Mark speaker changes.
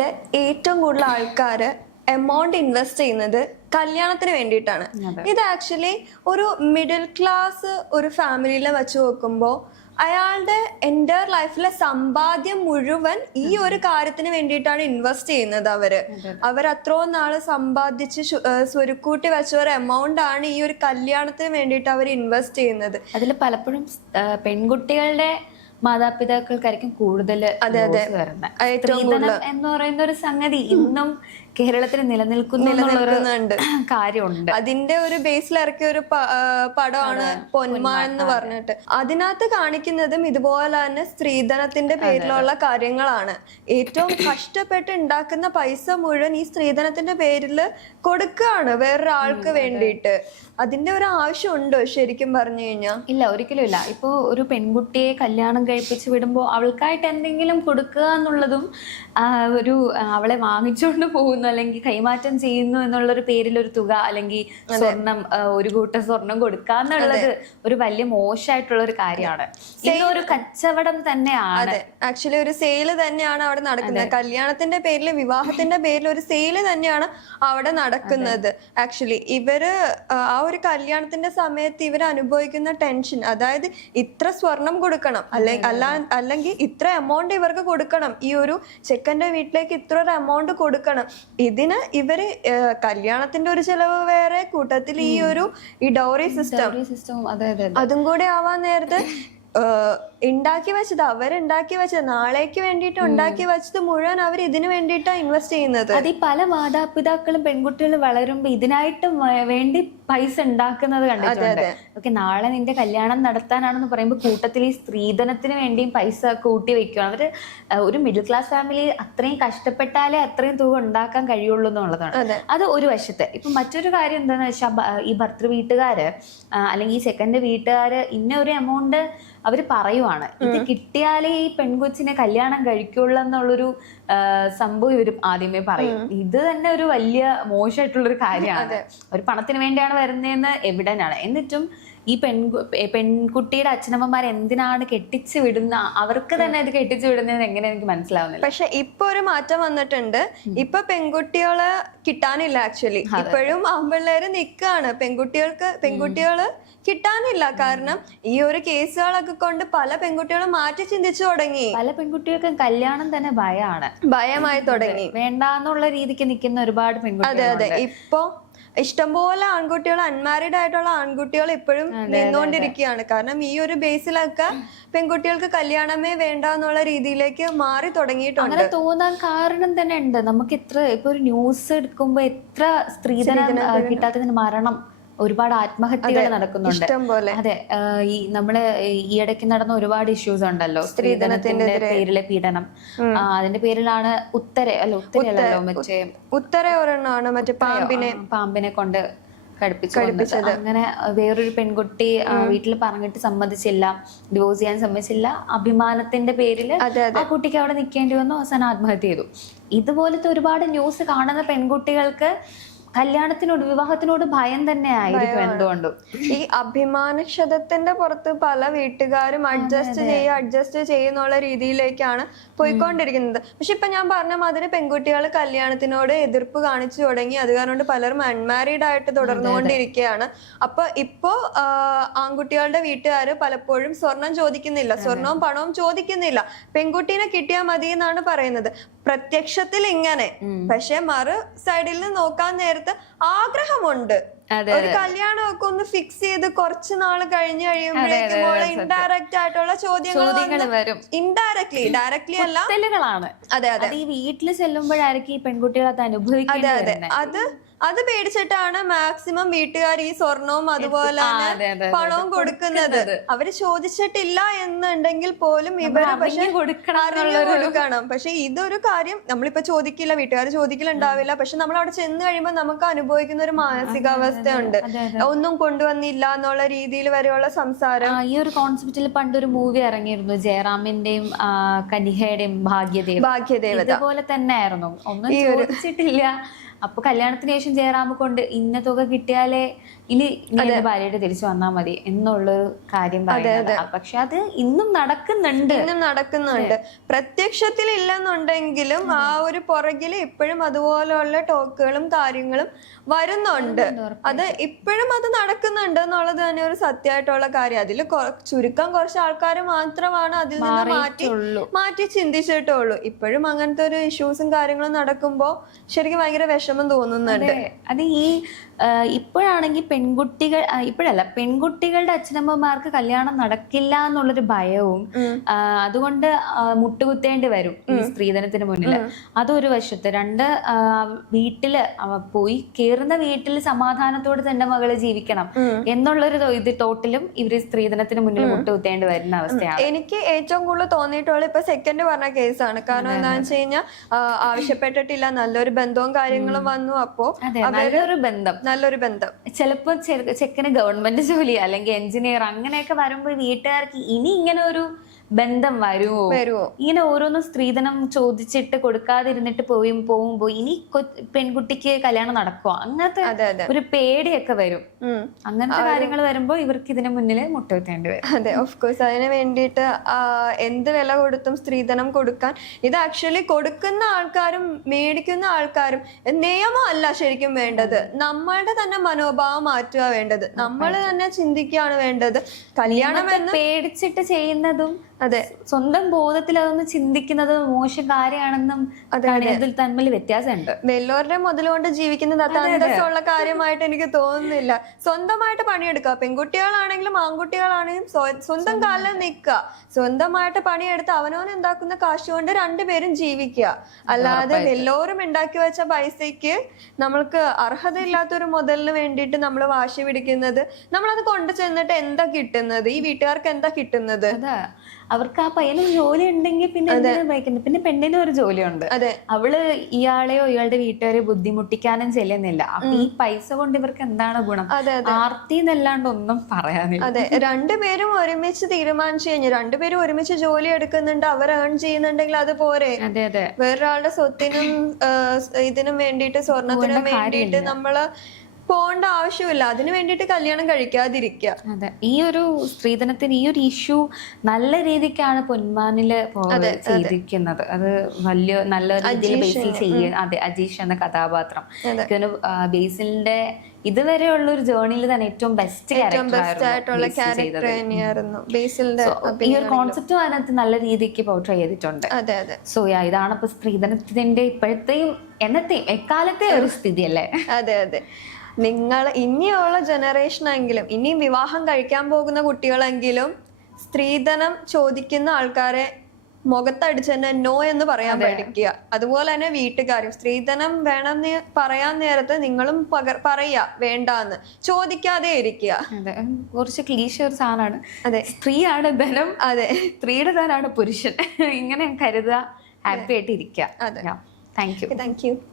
Speaker 1: ഇന്ത്യയിൽ ഏറ്റവും കൂടുതൽ ആൾക്കാർ എമൗണ്ട് ഇൻവെസ്റ്റ് ചെയ്യുന്നത് കല്യാണത്തിന് വേണ്ടിയിട്ടാണ്. ഇത് ആക്ച്വലി ഒരു മിഡിൽ ക്ലാസ് ഒരു ഫാമിലിയിൽ വെച്ച് നോക്കുമ്പോൾ അയാളുടെ എന്റെ ലൈഫിലെ സമ്പാദ്യം മുഴുവൻ ഈ ഒരു കാര്യത്തിന് വേണ്ടിയിട്ടാണ് ഇൻവെസ്റ്റ് ചെയ്യുന്നത് അവർ. അവർ അത്രയും നാൾ സമ്പാദിച്ച് സ്വരുക്കൂട്ടി വെച്ച ഒരു എമൗണ്ട് ആണ് ഈ ഒരു കല്യാണത്തിന് വേണ്ടിയിട്ട് അവർ ഇൻവെസ്റ്റ് ചെയ്യുന്നത്.
Speaker 2: അതിൽ പലപ്പോഴും പെൺകുട്ടികളുടെ മാതാപിതാക്കൾക്കായിരിക്കും കൂടുതൽ
Speaker 1: അതെ
Speaker 2: അതെ. എന്ന് പറയുന്ന ഒരു സംഗതി ഇന്നും കേരളത്തിൽ
Speaker 1: നിലനിൽക്കുന്നുണ്ട്.
Speaker 2: കാര്യമുണ്ട്.
Speaker 1: അതിന്റെ ഒരു ബേസിൽ ഇറക്കിയ ഒരു പടമാണ് പൊന്മാൻ എന്ന് പറഞ്ഞിട്ട്. അതിനകത്ത് കാണിക്കുന്നതും ഇതുപോലെ തന്നെ സ്ത്രീധനത്തിന്റെ പേരിലുള്ള കാര്യങ്ങളാണ്. ഏറ്റവും കഷ്ടപ്പെട്ട് ഉണ്ടാക്കുന്ന പൈസ മുഴുവൻ ഈ സ്ത്രീധനത്തിന്റെ പേരിൽ കൊടുക്കുകയാണ് വേറൊരാൾക്ക് വേണ്ടിയിട്ട്. അതിന്റെ ഒരു ആവശ്യം ഉണ്ടോ ശരിക്കും പറഞ്ഞു കഴിഞ്ഞാൽ
Speaker 2: ഇല്ല ഒരിക്കലും ഇല്ല. ഇപ്പോ ഒരു പെൺകുട്ടിയെ കല്യാണം കഴിപ്പിച്ച് വിടുമ്പോൾ അവൾക്കായിട്ട് എന്തെങ്കിലും കൊടുക്കുക എന്നുള്ളതും ഒരു അവളെ വാങ്ങിച്ചുകൊണ്ട് പോകുന്നു അല്ലെങ്കിൽ കൈമാറ്റം ചെയ്യുന്നു എന്നുള്ളൊരു പേരിൽ ഒരു തുക അല്ലെങ്കിൽ സ്വർണം ഒരു കൂട്ടം സ്വർണം കൊടുക്കുക എന്നുള്ളത് ഒരു വലിയ മോശമായിട്ടുള്ള ഒരു കാര്യമാണ് ഇതൊരു കച്ചവടം തന്നെയാണ്.
Speaker 1: ആക്ച്വലി ഒരു സെയിൽ തന്നെയാണ് അവിടെ നടക്കുന്നത്. കല്യാണത്തിന്റെ പേരിൽ വിവാഹത്തിന്റെ പേരിൽ ഒരു സെയിൽ തന്നെയാണ് അവിടെ നടക്കുന്നത്. ആക്ച്വലി ഇവർ ആ, ആ ഒരു കല്യാണത്തിന്റെ സമയത്ത് ഇവർ അനുഭവിക്കുന്ന ടെൻഷൻ അതായത് ഇത്ര സ്വർണം കൊടുക്കണം അല്ലെ അല്ല അല്ലെങ്കിൽ ഇത്ര എമൗണ്ട് ഇവർക്ക് കൊടുക്കണം. ഈ ഒരു ചെക്കന്റെ വീട്ടിലേക്ക് ഇത്ര ഒരു എമൗണ്ട് കൊടുക്കണം. ഇതിന് ഇവർ കല്യാണത്തിന്റെ ഒരു ചെലവ് വേറെ കൂട്ടത്തിൽ ഈ ഒരു ഈ ഡൗറി സിസ്റ്റം
Speaker 2: അതെ
Speaker 1: കൂടെ ആവാൻ നേരത്തെ ഉണ്ടാക്കി വെച്ചത് അവരുണ്ടാക്കി വെച്ചത് നാളേക്ക് വേണ്ടിയിട്ട് ഉണ്ടാക്കി വെച്ചത് മുഴുവൻ അവർ ഇതിനു വേണ്ടിയിട്ടാണ് ഇൻവെസ്റ്റ് ചെയ്യുന്നത്.
Speaker 2: അത് ഈ പല മാതാപിതാക്കളും പെൺകുട്ടികൾ വളരുമ്പോ ഇതിനായിട്ട് വേണ്ടി പൈസ ഉണ്ടാക്കുന്നത് കണ്ടിട്ടുണ്ട്. ഓക്കെ നാളെ നിന്റെ കല്യാണം നടത്താനാണെന്ന് പറയുമ്പോൾ കൂട്ടത്തിൽ ഈ സ്ത്രീധനത്തിന് വേണ്ടിയും പൈസ കൂട്ടി വെക്കുകയാണ് അവർ ഒരു മിഡിൽ ക്ലാസ് ഫാമിലി അത്രയും കഷ്ടപ്പെട്ടാലേ അത്രയും തുക ഉണ്ടാക്കാൻ കഴിയുള്ളൂ എന്നുള്ളതാണ്.
Speaker 1: അത്.
Speaker 2: ഒരു വശത്ത്. ഇപ്പൊ മറ്റൊരു കാര്യം എന്താണെന്ന് വെച്ചാൽ ഈ ഭർത്തൃ വീട്ടുകാര് അല്ലെങ്കിൽ ഈ സെക്കൻഡ് വീട്ടുകാര് ഇന്ന ഒരു എമൗണ്ട് അവർ പറയുവാണ് ഇത് കിട്ടിയാലേ ഈ പെൺകൊച്ചിനെ കല്യാണം കഴിക്കുള്ളൂ എന്നുള്ളൊരു സംഭവം ഇവർ ആദ്യമേ പറയും. ഇത് തന്നെ ഒരു വലിയ മോശമായിട്ടുള്ള ഒരു കാര്യമാണ് ഒരു പണത്തിന് വേണ്ടിയാണ് വരുന്നതെന്ന് എവിഡന്റ് ആണ് എന്നിട്ടും ഈ പെൺകു എ- പെൺകുട്ടിയുടെ അച്ഛനമ്മമാർ എന്തിനാണ് കെട്ടിച്ചു വിടുന്ന അവർക്ക് തന്നെ ഇത് കെട്ടിച്ചു വിടുന്നത് എങ്ങനെ എനിക്ക് മനസ്സിലാവുന്നില്ല.
Speaker 1: പക്ഷെ ഇപ്പൊ ഒരു മാറ്റം വന്നിട്ടുണ്ട്. ഇപ്പൊ പെൺകുട്ടികളെ കിട്ടാനില്ല ആക്ച്വലി. ഇപ്പോഴും ആമ്പിള്ളേര് നിക്കാണ്. പെൺകുട്ടികൾക്ക് പെൺകുട്ടികൾ കിട്ടാനില്ല. കാരണം ഈ ഒരു കേസുകളൊക്കെ കൊണ്ട് പല പെൺകുട്ടികളും മാറ്റി ചിന്തിച്ചു തുടങ്ങി.
Speaker 2: പല പെൺകുട്ടികൾക്കും കല്യാണം തന്നെ ഭയമാണ്.
Speaker 1: ഭയമായി തുടങ്ങി.
Speaker 2: വേണ്ടാന്നുള്ള രീതിക്ക് നിൽക്കുന്ന ഒരുപാട് പെൺകുട്ടികൾ
Speaker 1: അതെ. അതെ ഇപ്പൊ ഇഷ്ടംപോലെ ആൺകുട്ടികൾ അൺമാരിഡ് ആയിട്ടുള്ള ആൺകുട്ടികൾ ഇപ്പോഴും നിന്നുകൊണ്ടിരിക്കുകയാണ് കാരണം ഈ ഒരു ബേസിലൊക്കെ പെൺകുട്ടികൾക്ക് കല്യാണമേ വേണ്ട എന്നുള്ള രീതിയിലേക്ക് മാറി തുടങ്ങിയിട്ടുണ്ട്.
Speaker 2: അങ്ങനെ തോന്നാൻ കാരണം തന്നെ ഉണ്ട്. നമുക്ക് ഇത്ര ഇപ്പൊ ഒരു ന്യൂസ് എടുക്കുമ്പോ എത്ര സ്ത്രീധനം കിട്ടാത്തതിന് മരണം ഒരുപാട് ആത്മഹത്യകൾ നടക്കുന്നുണ്ട്. അതെ ഈ നമ്മൾ ഈ ഇടയ്ക്ക് നടന്ന ഒരുപാട് ഇഷ്യൂസ് ഉണ്ടല്ലോ. സ്ത്രീധനത്തിന്റെ പേരിലെ പീഡനം. അതിന്റെ പേരിലാണ് ഉത്തര അല്ല ഉത്തരയല്ലോ മറ്റേ
Speaker 1: ഉത്തര ഒരെണ്ണമാണ് മറ്റേ പാമ്പിനെ
Speaker 2: പാമ്പിനെ കൊണ്ട്. അങ്ങനെ വേറൊരു പെൺകുട്ടി വീട്ടിൽ പറഞ്ഞിട്ട് സമ്മതിച്ചില്ല ഡിവോഴ്സ് ചെയ്യാൻ സമ്മതിച്ചില്ല. അഭിമാനത്തിന്റെ പേരിൽ ആ കുട്ടിക്ക് അവിടെ നിൽക്കേണ്ടി വന്നു. അവസാനം ആത്മഹത്യ ചെയ്തു. ഇതുപോലത്തെ ഒരുപാട് ന്യൂസ് കാണുന്ന പെൺകുട്ടികൾക്ക് കല്യാണത്തിനോട് വിവാഹത്തിനോട് ഭയം തന്നെ ആയിരിക്കും എന്തുകൊണ്ടും.
Speaker 1: ഈ അഭിമാനക്ഷതത്തിന്റെ പുറത്ത് പല വീട്ടുകാരും അഡ്ജസ്റ്റ് ചെയ്യുക അഡ്ജസ്റ്റ് ചെയ്യുന്നുള്ള രീതിയിലേക്കാണ് പോയിക്കൊണ്ടിരിക്കുന്നത്. പക്ഷെ ഇപ്പൊ ഞാൻ പറഞ്ഞ മാതിരി പെൺകുട്ടികൾ കല്യാണത്തിനോട് എതിർപ്പ് കാണിച്ചു തുടങ്ങി. അത് കാരണം പലരും അൺമാരീഡ് ആയിട്ട് തുടർന്നുകൊണ്ടിരിക്കുകയാണ് അപ്പൊ ഇപ്പോ ആൺകുട്ടികളുടെ വീട്ടുകാർ പലപ്പോഴും സ്വർണം ചോദിക്കുന്നില്ല. സ്വർണവും പണവും ചോദിക്കുന്നില്ല. പെൺകുട്ടീനെ കിട്ടിയാൽ മതി എന്നാണ് പറയുന്നത്. പ്രത്യക്ഷത്തിൽ ഇങ്ങനെ പക്ഷെ മറു സൈഡിൽ നിന്ന് നോക്കാൻ നേരത്ത് ആഗ്രഹമുണ്ട്.
Speaker 2: അതെ
Speaker 1: ഒരു കല്യാണമൊക്കെ ഒന്ന് ഫിക്സ് ചെയ്ത് കുറച്ച് നാൾ കഴിഞ്ഞ് കഴിയുമ്പോഴേക്കും ഇൻഡയറക്റ്റ് ആയിട്ടുള്ള ചോദ്യങ്ങൾ
Speaker 2: വരും.
Speaker 1: ഇൻഡയറക്ട്ലി ഡയറക്ട്ലി അല്ല. അതെ അതെ.
Speaker 2: അത് ഈ വീട്ടിൽ ചെല്ലുമ്പോഴായിരിക്കും ഈ പെൺകുട്ടികൾ അത് അനുഭവിക്കേണ്ടി
Speaker 1: അതെ.
Speaker 2: വരുന്നത്
Speaker 1: അത് അത് പേടിച്ചിട്ടാണ് മാക്സിമം വീട്ടുകാർ ഈ സ്വർണവും അതുപോലെ പണവും കൊടുക്കുന്നത്. അവർ ചോദിച്ചിട്ടില്ല എന്നുണ്ടെങ്കിൽ പോലും ഇവർ പക്ഷെ
Speaker 2: കൊടുക്കണം
Speaker 1: പക്ഷെ ഇതൊരു കാര്യം നമ്മളിപ്പോ ചോദിക്കില്ല വീട്ടുകാർ ചോദിക്കലുണ്ടാവില്ല. പക്ഷെ നമ്മൾ അവിടെ ചെന്ന് കഴിയുമ്പോൾ നമുക്ക് അനുഭവിക്കുന്ന ഒരു
Speaker 2: മാനസികാവസ്ഥയുണ്ട്
Speaker 1: ഒന്നും കൊണ്ടുവന്നില്ല എന്നുള്ള രീതിയിൽ വരെയുള്ള സംസാരം.
Speaker 2: ഈ ഒരു കോൺസെപ്റ്റിൽ പണ്ടൊരു മൂവി ഇറങ്ങിയിരുന്നു. ജയറാമിന്റെയും കനിഹയുടെയും ഭാഗ്യദേവ
Speaker 1: ഭാഗ്യദേവത.
Speaker 2: ഇതുപോലെ തന്നെ ആയിരുന്നു ഒന്നും ചോദിച്ചിട്ടില്ല. അപ്പൊ കല്യാണത്തിന് ശേഷം ജയറാമ കൊണ്ട് ഇന്ന തുക കിട്ടിയാലേ ഇനി എന്റെ ഭാര്യയുടെ തിരിച്ചു വന്നാൽ മതി എന്നുള്ളൊരു കാര്യം പക്ഷെ അത് ഇന്നും നടക്കുന്നുണ്ട്.
Speaker 1: ഇന്നും നടക്കുന്നുണ്ട്. പ്രത്യക്ഷത്തിൽ ഇല്ലെന്നുണ്ടെങ്കിലും ആ ഒരു പുറകിൽ ഇപ്പോഴും അതുപോലെയുള്ള ടോക്കുകളും കാര്യങ്ങളും വരുന്നുണ്ട്. അത് ഇപ്പോഴും അത് നടക്കുന്നുണ്ട് എന്നുള്ളത് തന്നെ ഒരു സത്യമായിട്ടുള്ള കാര്യം. അതിൽ ചുരുക്കം കുറച്ച് ആൾക്കാർ മാത്രമാണ് അതിൽ നിന്ന് മാറ്റി മാറ്റി ചിന്തിച്ചിട്ടുള്ളൂ ഇപ്പോഴും അങ്ങനത്തെ ഒരു ഇഷ്യൂസും കാര്യങ്ങളും നടക്കുമ്പോ ശരിക്കും ഭയങ്കര വിഷമം തോന്നുന്നുണ്ട്.
Speaker 2: അതെ. ഈ ഇപ്പോഴാണെങ്കിൽ പെൺകുട്ടികൾ ഇപ്പോഴല്ല പെൺകുട്ടികളുടെ അച്ഛനമ്മമാർക്ക് കല്യാണം നടക്കില്ല എന്നുള്ളൊരു ഭയവും അതുകൊണ്ട് മുട്ടുകുത്തേണ്ടി വരും ഈ സ്ത്രീധനത്തിന് മുന്നിൽ അതൊരു വശത്ത്. രണ്ട് വീട്ടിൽ പോയി കേറുന്ന വീട്ടിൽ സമാധാനത്തോടെ തന്റെ മകൾ ജീവിക്കണം എന്നുള്ളൊരു ഇത് തോട്ടിലും ഇവർ സ്ത്രീധനത്തിന് മുന്നിൽ മുട്ടുകുത്തേണ്ടി വരുന്ന അവസ്ഥയാണ്.
Speaker 1: എനിക്ക് ഏറ്റവും കൂടുതൽ തോന്നിയിട്ടുള്ള ഇപ്പൊ സെക്കൻഡ് പറഞ്ഞ കേസാണ് കാരണം എന്താണെന്ന് വെച്ച് കഴിഞ്ഞാൽ ആവശ്യപ്പെട്ടിട്ടില്ല നല്ലൊരു ബന്ധവും കാര്യങ്ങളും വന്നു അപ്പോ
Speaker 2: നല്ലൊരു ബന്ധം.
Speaker 1: നല്ലൊരു ബന്ധം.
Speaker 2: ചിലപ്പോ ചെക്കന് ഗവൺമെന്റ് ജോലി അല്ലെങ്കിൽ എഞ്ചിനീയർ അങ്ങനെയൊക്കെ വരുമ്പോൾ വീട്ടുകാർക്ക് ഇനി ഇങ്ങനെ ഒരു ബന്ധം വരുമോ
Speaker 1: വരുമോ
Speaker 2: ഇങ്ങനെ ഓരോന്നും സ്ത്രീധനം ചോദിച്ചിട്ട് കൊടുക്കാതിരുന്നിട്ട് പോയി പോകുമ്പോ ഇനി പെൺകുട്ടിക്ക് കല്യാണം നടക്കുമോ അങ്ങനത്തെ
Speaker 1: അതെ അതെ.
Speaker 2: ഒരു പേടിയൊക്കെ വരും. അങ്ങനത്തെ കാര്യങ്ങൾ വരുമ്പോ ഇവർക്ക് ഇതിന് മുന്നിൽ മുട്ടുകുത്തേണ്ടി വരും.
Speaker 1: അതെ ഓഫ് കോഴ്സ് അതിന് വേണ്ടിയിട്ട് എന്ത് വില കൊടുത്തും സ്ത്രീധനം കൊടുക്കാൻ ഇത് ആക്ച്വലി കൊടുക്കുന്ന ആൾക്കാരും മേടിക്കുന്ന ആൾക്കാരും നിയമം അല്ല ശരിക്കും വേണ്ടത്. നമ്മളുടെ തന്നെ മനോഭാവം മാറ്റുക വേണ്ടത്. നമ്മൾ തന്നെ ചിന്തിക്കുകയാണ് വേണ്ടത്. കല്യാണം എന്ന്
Speaker 2: പേടിച്ചിട്ട് ചെയ്യുന്നതും
Speaker 1: അതെ.
Speaker 2: സ്വന്തം ബോധത്തിൽ അതൊന്ന് ചിന്തിക്കുന്നത് മോശം കാര്യമാണെന്നും ഇതിൽ തമ്മിൽ വ്യത്യാസമുണ്ട്.
Speaker 1: വെല്ലോരുടെ മുതലുകൊണ്ട് ജീവിക്കുന്നത് അത്ര അന്തസ്സുള്ള കാര്യമായിട്ട് എനിക്ക് തോന്നുന്നില്ല. സ്വന്തമായിട്ട് പണിയെടുക്കുക. പെൺകുട്ടികളാണെങ്കിലും ആൺകുട്ടികളാണെങ്കിലും സ്വ- സ്വന്തം കാലിൽ നിൽക്കുക. സ്വന്തമായിട്ട് പണിയെടുത്ത് അവനവൻ ഉണ്ടാക്കുന്ന കാശ് കൊണ്ട് രണ്ടുപേരും ജീവിക്കുക. അല്ലാതെ വെല്ലോരും ഉണ്ടാക്കി വെച്ച പൈസയ്ക്ക് നമ്മൾക്ക് അർഹതയില്ലാത്തൊരു മുതലിന് വേണ്ടിയിട്ട് നമ്മൾ വാശി പിടിക്കുന്നത് നമ്മളത് കൊണ്ടു ചെന്നിട്ട് എന്താ കിട്ടുന്നത്? ഈ വീട്ടുകാർക്ക് എന്താ കിട്ടുന്നത്?
Speaker 2: അതാ. അവർക്ക് ആ പയ്യന് ജോലി ഉണ്ടെങ്കിൽ പിന്നെ എന്തിനാ ഭയക്കുന്നത്? പിന്നെ പെണ്ണിനും ഒരു ജോലിയുണ്ട്. അവൾ ഇയാളെയോ ഇയാളുടെ വീട്ടുകാരെ ബുദ്ധിമുട്ടിക്കാനും ചെല്ലുന്നില്ല അപ്പൊ ഈ പൈസ കൊണ്ട് ഇവർക്ക് എന്താണ് ഗുണം? ആർത്തി എന്നല്ലാണ്ട് ഒന്നും പറയാനില്ല.
Speaker 1: അതെ. രണ്ടുപേരും ഒരുമിച്ച് തീരുമാനിച്ചു കഴിഞ്ഞു രണ്ടുപേരും ഒരുമിച്ച് ജോലി എടുക്കുന്നുണ്ട് അവർ ഏൺ ചെയ്യുന്നുണ്ടെങ്കിൽ അത് പോരെ.
Speaker 2: അതെ അതെ.
Speaker 1: വേറൊരാളുടെ സ്വത്തിനും ഇതിനും വേണ്ടിയിട്ട് സ്വർണത്തിനും വേണ്ടിയിട്ട് നമ്മൾ പോകേണ്ട ആവശ്യമില്ല. അതിന് വേണ്ടിയിട്ട് കല്യാണം കഴിക്കാതിരിക്കുക
Speaker 2: അതെ. ഈ ഒരു സ്ത്രീധനത്തിന് ഈ ഒരു ഇഷ്യൂ നല്ല രീതിക്കാണ് പൊന്മാനിൽ ചെയ്തിരിക്കുന്നത്. അത് വലിയ നല്ല രീതിയിൽ ബേസിൽ ചെയ്യുക അതെ അജീഷ് എന്ന കഥാപാത്രം. ബേസിലിന്റെ ഇതുവരെ ഉള്ള ബേസിലിന്റെ ഇതുവരെയുള്ള ഒരു ജേർണിയിൽ തന്നെ ഏറ്റവും ബെസ്റ്റ്
Speaker 1: ആയിട്ടുള്ള ക്യാരക്ടർ
Speaker 2: ഈ ഒരു കോൺസെപ്റ്റും അതിനകത്ത് നല്ല രീതിക്ക് പോർട്രേ ചെയ്തിട്ടുണ്ട്. സോ യാ ഇതാണ് ഇപ്പൊ സ്ത്രീധനത്തിന്റെ ഇപ്പോഴത്തെയും എന്നത്തെയും എക്കാലത്തെ ഒരു സ്ഥിതി അല്ലേ
Speaker 1: അതെ അതെ. നിങ്ങൾ ഇനിയുള്ള ജനറേഷനെങ്കിലും ഇനിയും വിവാഹം കഴിക്കാൻ പോകുന്ന കുട്ടികളെങ്കിലും സ്ത്രീധനം ചോദിക്കുന്ന ആൾക്കാരെ മുഖത്തടിച്ച് തന്നെ നോ എന്ന് പറയാൻ പഠിക്കുക അതുപോലെ തന്നെ വീട്ടുകാരും സ്ത്രീധനം വേണമെന്ന് പറയാൻ നേരത്തെ നിങ്ങളും പകർ പറയുക വേണ്ടാന്ന് ചോദിക്കാതെ ഇരിക്കുക.
Speaker 2: അതെ. കുറച്ച് ക്ലീശ ഒരു സാധനമാണ്.
Speaker 1: അതെ.
Speaker 2: സ്ത്രീയാണ് ധനം
Speaker 1: അതെ.
Speaker 2: സ്ത്രീയുടെ ധനമാണ് പുരുഷൻ. ഇങ്ങനെ കരുതുക ഹാപ്പി ആയിട്ട് ഇരിക്കുക.
Speaker 1: അതെ.
Speaker 2: Thank you
Speaker 1: thank you